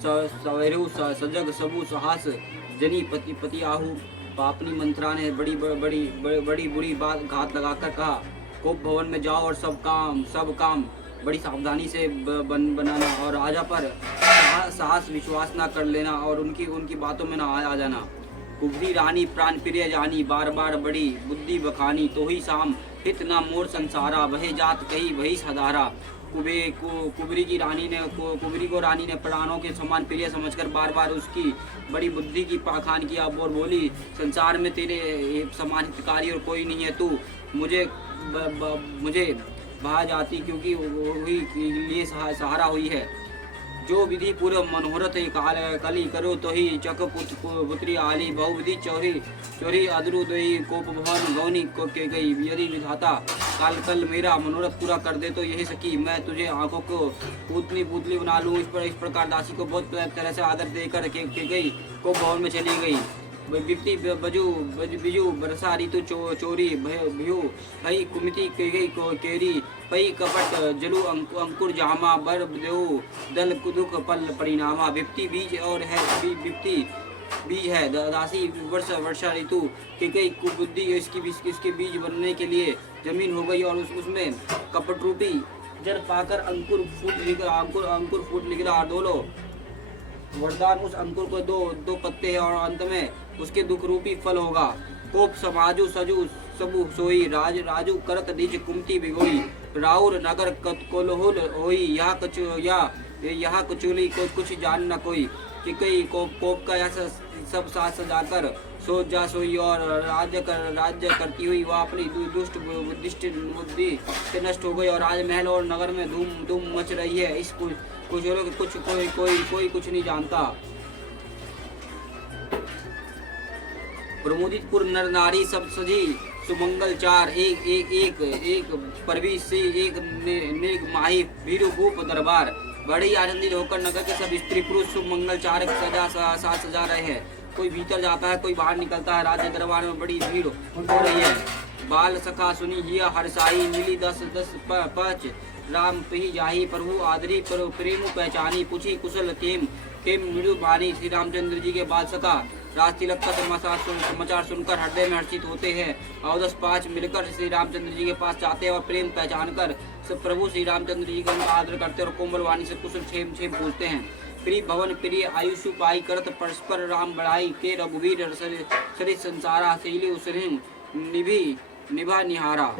सवेरु सजग सबु साहस जनी पति पति आहु। पापनी मंत्रा ने बड़ी बुरी बात घात लगाकर कहा, कोप भवन में जाओ और सब काम बड़ी सावधानी से बनाना और राजा पर साहस विश्वास ना कर लेना और उनकी बातों में ना आ जाना। कुबरी रानी प्राण प्रिय जानी, बार बार बड़ी बुद्धि बखानी, तो ही शाम हित ना मोर संसारा, वह जात कही वही सदारा। कुबरी को रानी ने प्राणों के समान प्रिय समझकर बार बार उसकी बड़ी बुद्धि की पाखान किया और बोली, संसार में तेरे समान हितकारी और कोई नहीं है। तू मुझे भा जाती क्योंकि हुई लिए सहारा हुई है। जो विधि पूर्व मनोरथ कली करो तो ही चक पुत्री आली, बहुविधि चोरी अदरु दई कोप भवन गौनी को के गई। यदि विधाता कल मेरा मनोरथ पूरा कर दे तो यही सकी मैं तुझे आंखों को पुतली बना लूँ। इस प्रकार दासी को बहुत तरह से आदर देकर के गई, कोप भवन में चली गई। बिप्ती बिजू बरसा ऋतु चोरी भयु भई कुमिति गई केरी, पई कपट जलु अंकुर जामा, बर देव दल कुदुक पल परिणामा। बिप्ती बीज और है बिप्ती बीज है, दासी वर्षा ऋतु के गई कुबुद्धि, इसके बीज बनने के लिए जमीन हो गई और उसमें कपट रूपी जल पाकर अंकुर फूट निकला। डोलो वरदान, उस अंकुर को दो पत्ते हैं और अंत में उसके दुख रूपी फल होगा। कोप समाजु सजु सबु सोई, राजू करत निज कुमति बिगोई, राउर नगर कोलहुल होई, यहाँ कचुली को कुछ जान न कोई। कि कोप का यह सब साथ सजाकर सो जा सोई और राज्य करती हुई वह अपनी दुष्ट बुद्धि से नष्ट हो गई और राजमहल और नगर में धूम मच रही है। इस कोई कुछ नहीं जानता। प्रमोदितपुर नर नारी सब सजी सुमंगल चार, एक परवी से एक नेक माही भीरु भूप दरबार। बड़ी आनंदित होकर नगर के सब स्त्री पुरुष सुमंगल चार साथ सजा रहे हैं। कोई भीतर जाता है, कोई बाहर निकलता है। राज्य दरबार में बड़ी भीड़ हो रही है। बाल सखा सुनी हिया हरसाई, मिली 10 पाँच राम पही जाही, प्रभु आदरी प्रेम पहचानी, पूछी कुशल केम मृदु बानी। श्री रामचंद्र जी के बाल सखा राज तिलक का समाचार सुनकर हृदय में हर्षित होते हैं और 10 मिलकर श्री रामचंद्र जी के पास जाते हैं और प्रेम पहचान कर सब प्रभु श्री रामचंद्र जी का उनका आदर करते और कोमल वाणी से कुशल छेम पूछते हैं। प्रिय भवन प्रिय आयुषु पाई, करत परस्पर राम बढ़ाई, के रघुवीर सरित संसारा, शैली उसरिम निभा निहारा।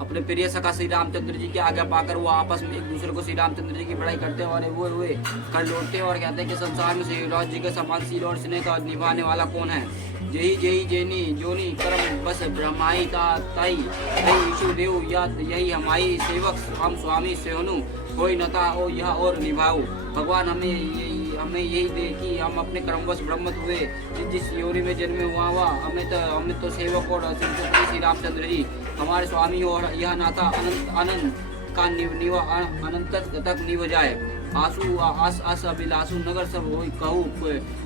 अपने प्रिय सखा श्री रामचंद्र जी की आज्ञा पाकर वो आपस में एक दूसरे को श्री रामचंद्र जी की बड़ाई करते हैं और वो कर लौटते हैं और कहते हैं कि संसार में श्री राज जी के समान सील और स्नेह का निभाने वाला कौन है। जही जेनी जोनी कर्म बस ब्रह्माई ताई विशु देव या यही हमारी सेवक हम स्वामी सेवनु कोई नता ओ यह और निभाओ। भगवान हमें यही दे कि हम अपने कर्मवश ब्रह्मत हुए, जिस योनि में जन्मे हुआ हमें तो सेवक और श्री रामचंद्र जी हमारे स्वामी और यह नाता अनंत का अनंत तक निभ जाए। आस अभिलाषु नगर सब होई कहू,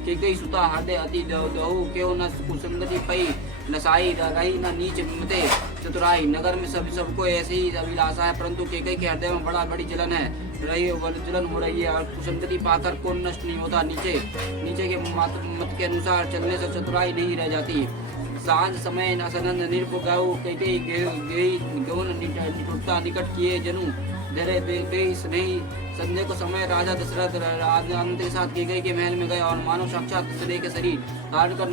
के कई सुता हृदय अति दहु, क्यों न कुसंगति पई नसाई, रही न नीच मते चतुराई। नगर में सबको ऐसे ही अभिलाषा है, परंतु के हृदय में बड़ी जलन है, जलन हो रही है और कुसंगति पाकर कौन नष्ट नहीं होता। नीचे के मत के अनुसार चलने से चतुराई नहीं रह जाती। सांझ समय नसनंद निरप गाऊ, कई गौन निठुरता निकट किए जनु, धरे दे स्नेही। संध्या को समय राजा दशरथ आनंद के साथ कई के महल में गए और मानव साक्षात स्नेह के शरीर धारण कर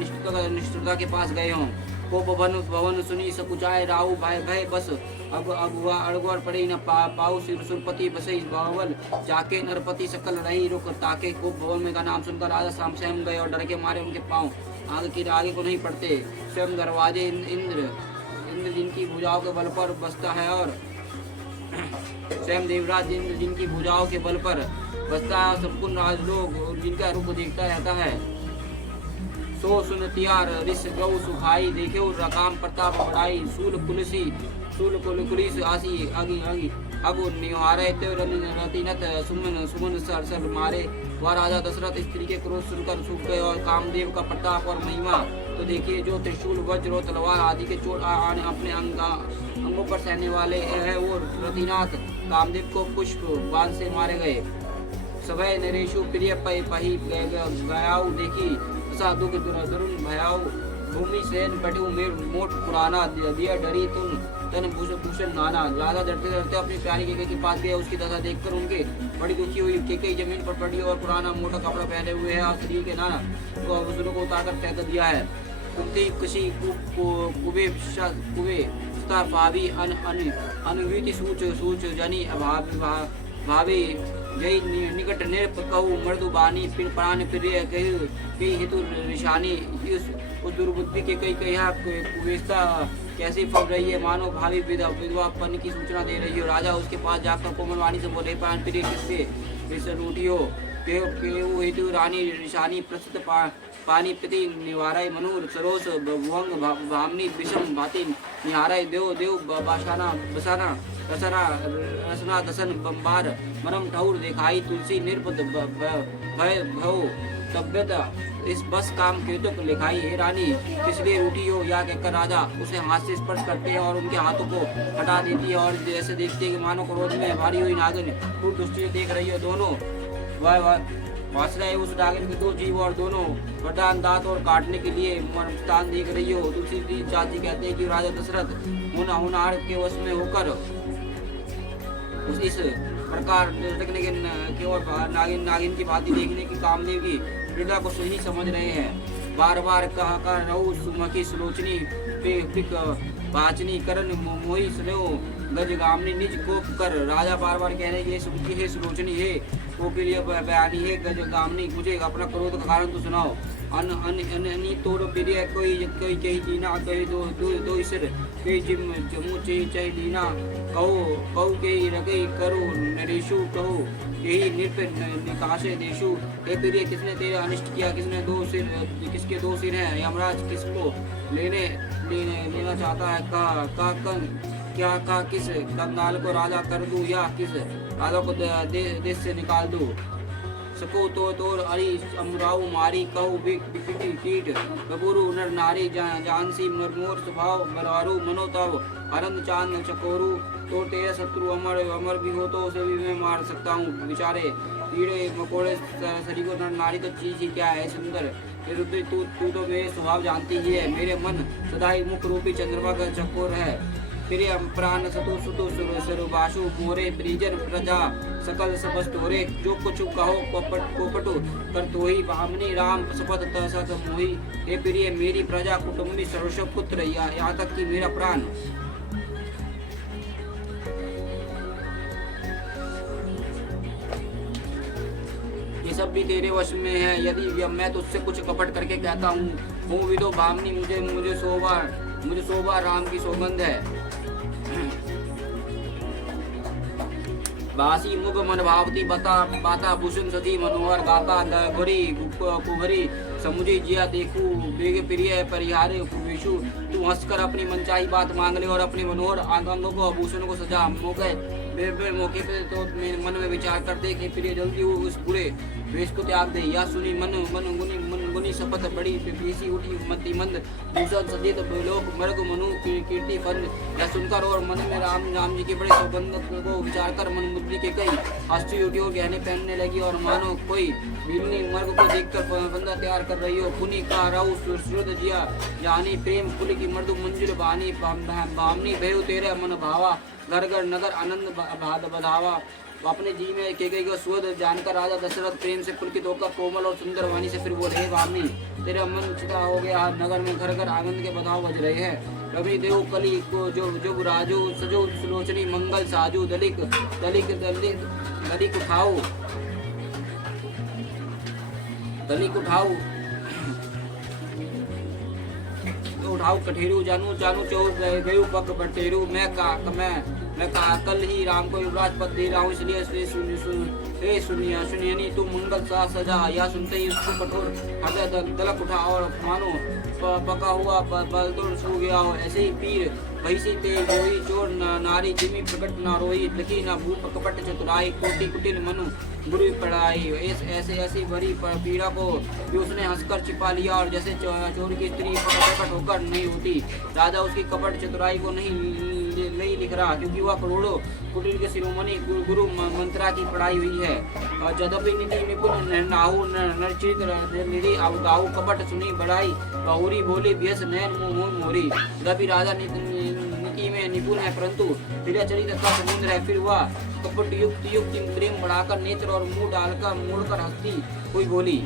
निष्ठुरता के पास गए हों। को भवन सुनी सकुचाए राहु भय बस, अब हुआ अड़गड़ पड़ी न पाऊ। सुरपति बसई बावल, जाके नरपति सकल रही रुक ताके। को भवन में का नाम सुनकर राजा शाम स्वयं गए और डर के मारे उनके पाँव आगे को नहीं पड़ते। स्वयं दरवाजे इंद्र जिनकी भुजाओं के बल पर बसता है और स्वयं देवराज इंद्र जिनकी भुजाओं के बल पर बसता है, संपूर्ण राजलोक जिनका रूप देखता रहता है। सो सुनतियार ऋष गौ सुखाई, देखे रकाम प्रताप बढ़ाई। सूल कुलिस आसी अगी अगु निहारे, रतिनत सुमन सर मारे। वह राजा दशरथ स्त्री के क्रोध सुनकर सूख गए और कामदेव का प्रताप और महिमा तो देखिए जो त्रिशूल वज्र और तलवार आदि के चोट अपने अंगों पर सहने वाले हैं वो रतिनाथ कामदेव को पुष्प बाण से मारे गए। सवै नरेशु प्रिय पही गयाऊ देखी सा दुख दुरुन भयाऊ भूमि सेन बटू मेर मोट पुराना दिया डरी तुम तन भूषण नाना। राजा डरते डरते अपनी प्यारी केकई के पास गया। उसकी दशा देखकर उनके बड़ी दुखी हुई। केकई जमीन पर पड़ी और पुराना मोटा कपड़ा पहने हुए है और शरीर के नाना तो बुजुर्गों को उतार कर फेंक दिया है। कुंती किसी कुबे भावी अनुवीति सूच जनी भावी जय निकट निरप कहू मृदु बानी फिर प्राण प्रिय कही हेतु निशानी। उस दुर्बुद्धि के कई कहा कुवेशता कैसी फल रही है मानो भावी विधवापन की सूचना दे रही हो। राजा उसके पास जाकर कोमल वाणी से बोले प्राण प्रिय किसके रूठी हो हेतु रानी निशानी प्रसिद्ध पानी प्रति निवारय मनूर सरोस भुवंग भामनी विषम भाति निहारय देव देव बासाना बसाना रसना रसना दसन बम्बार मनम ठौर दिखाई तुलसी निर्पद भय भव तब्यता इस बस काम कृतक लिखाई। हे रानी किसलिए रूठी हो या कहकर राजा उसे हाथ से स्पर्श करते हैं और उनके हाथों को हटा देती है और जैसे देखते हैं कि मानो क्रोध में भारी हुई नागिन खूब दृष्टि से देख रही हो। दोनों वासना उस नागिन के दो जीव और दोनों वरदान दांत और काटने के लिए स्थान देख रही हो। तुलसी चाची कहते हैं कि राजा दशरथ होनहार के वश में होकर इस प्रकार लटकने के और नागिन की भांति देखने की कामदेव की हृदय को सही समझ रहे हैं। बार बार कहा रहु सुमखी सुलोचनी पिक वाचनी करण मोही स्नेहो गजगामनी निज कोप कर। राजा बार बार कह रहे हैं सुमखी है सुलोचनी है वो के लिए बयानी है गजगामनी मुझे अपना क्रोध का कारण तो सुनाओ। अन तोड़ प्रिय कोई कोई कही दीना कही दो इसर कही जिम जमू चाहे दीना कहो के रगई करो नरेशु कहो यही नृप निकाशे देशु। हे प्रिय किसने तेरे अनिष्ट किया किसने दो सिर किसके दो सिर हैं। यमराज किसको लेना चाहता है क्या का किस कंगाल को राजा कर दूं या किस राजा को देश से निकाल दूं। सको तो तोर अरि अमराऊ मारी कहू बिकटी कीट बबुरु नर नारी जानसी नरमोर स्वभाव बलवारू मनो तब अरंग चांद चकोरू तो तेरे शत्रु अमर भी हो तो उसे भी मैं मार सकता हूँ। बेचारे कीड़े मकोड़े शरीर को नर नारी तो चीज ही क्या है सुंदर। रुद्र तू तो मेरे स्वभाव जानती ही है। मेरे मन सदा ही मुख रूपी चंद्रमा का चकोर है। प्रिय प्राण सतु सुतु सुरबाशु मोरे परिजन प्रजा सकल सपस्तोरे जो कुछ कहो कोपटु कर तो ही भामनी राम शपथ तसत मोही। हे प्रिय मेरी प्रजा कुटुंबी सर्वस्व पुत्र यहाँ तक कि मेरा प्राण ये सब भी तेरे वश में है। यदि मैं तुझसे कुछ कपट करके कहता हूँ विदो भामनी मुझे शोभा राम की सौगंध है। बासी मुख मन भावती बाता भूषण सती मनोहर गाता गुरी कुहरी समुझी जिया देखू बेग प्रिय परिहारे विशु। तू हंसकर अपनी मनचाही बात मांग ले और अपने मनोहर आंगों को आभूषणों को सजा। मौके पे तो मन में विचार कर दे कि प्रिय जल्दी वो उस बुरे वेश को त्याग दे। या सुनी मन गुनी शपथ बड़ी पीसी उठी मति मंद दूसरा सदित लोक मर्ग मनु कीर्ति फंद। या सुनकर और मन में राम जी के बड़े सौगंध को विचार कर मन मुद्री के कई हस्ती उठी और गहने पहनने लगी और मानो कोई बिलनी मर्ग को देखकर बंदा तैयार कर रही हो। पुनि का राउ श्रुद जिया जानी प्रेम फुल की मर्दु मंजुल बानी बामनी भेव तेरे मन भावा घर घर नगर आनंद बधावा। अपने जी में केकई का सुध जानकर राजा दशरथ प्रेम से पुलकित होकर कोमल और सुंदर वाणी से फिर बोले हे बामनी तेरे मन चिता हो गया। नगर में घर घर आनंद के बधाव बज रहे हैं। रवि देव कली को जो राजू सजो सुलोचनी मंगल साजू दलिक दलिक दलिक दलिक उठाओ कठेरू जानू चोर गयू पग बटेरू। मैं कल ही राम को युवराज पद दे रहा हूँ इसलिए सुनिए तू मंगल सा सजा। या सुनते ही उसको कठोर हृदय दलक उठा और मानो पका हुआ बलदुर सो गया हो। ऐसे ही पीर कही सी ते गोई चोर नारी जिमी प्रकट न रोई लकी न भूप कपट चतुराई कोटि कुटिल मनु बुरी पढ़ाई। ऐसे ऐसी बड़ी पीड़ा को भी उसने हंसकर छिपा लिया और जैसे चोर की स्त्री प्रकट होकर नहीं होती। राजा उसकी कपट चतुराई को नहीं लिख रहा क्योंकि वह करोड़ों कुटिल के शिरोमणि गुरु मंत्रा की पढ़ाई हुई है। और यद्यपि नीति निपुण नाहु नरचित निधि दाऊ कपट सुनी बढ़ाई बहुरी बोली व्यस नैन मुंह मोरी। यद्यपि राजा नीति में निपुण है परंतु प्रिय चरित्र का समुद्र है। फिर वह कपट युक्त प्रेम बढ़ाकर नेत्र और मुंह डालकर मोड़कर हंसती हुई बोली।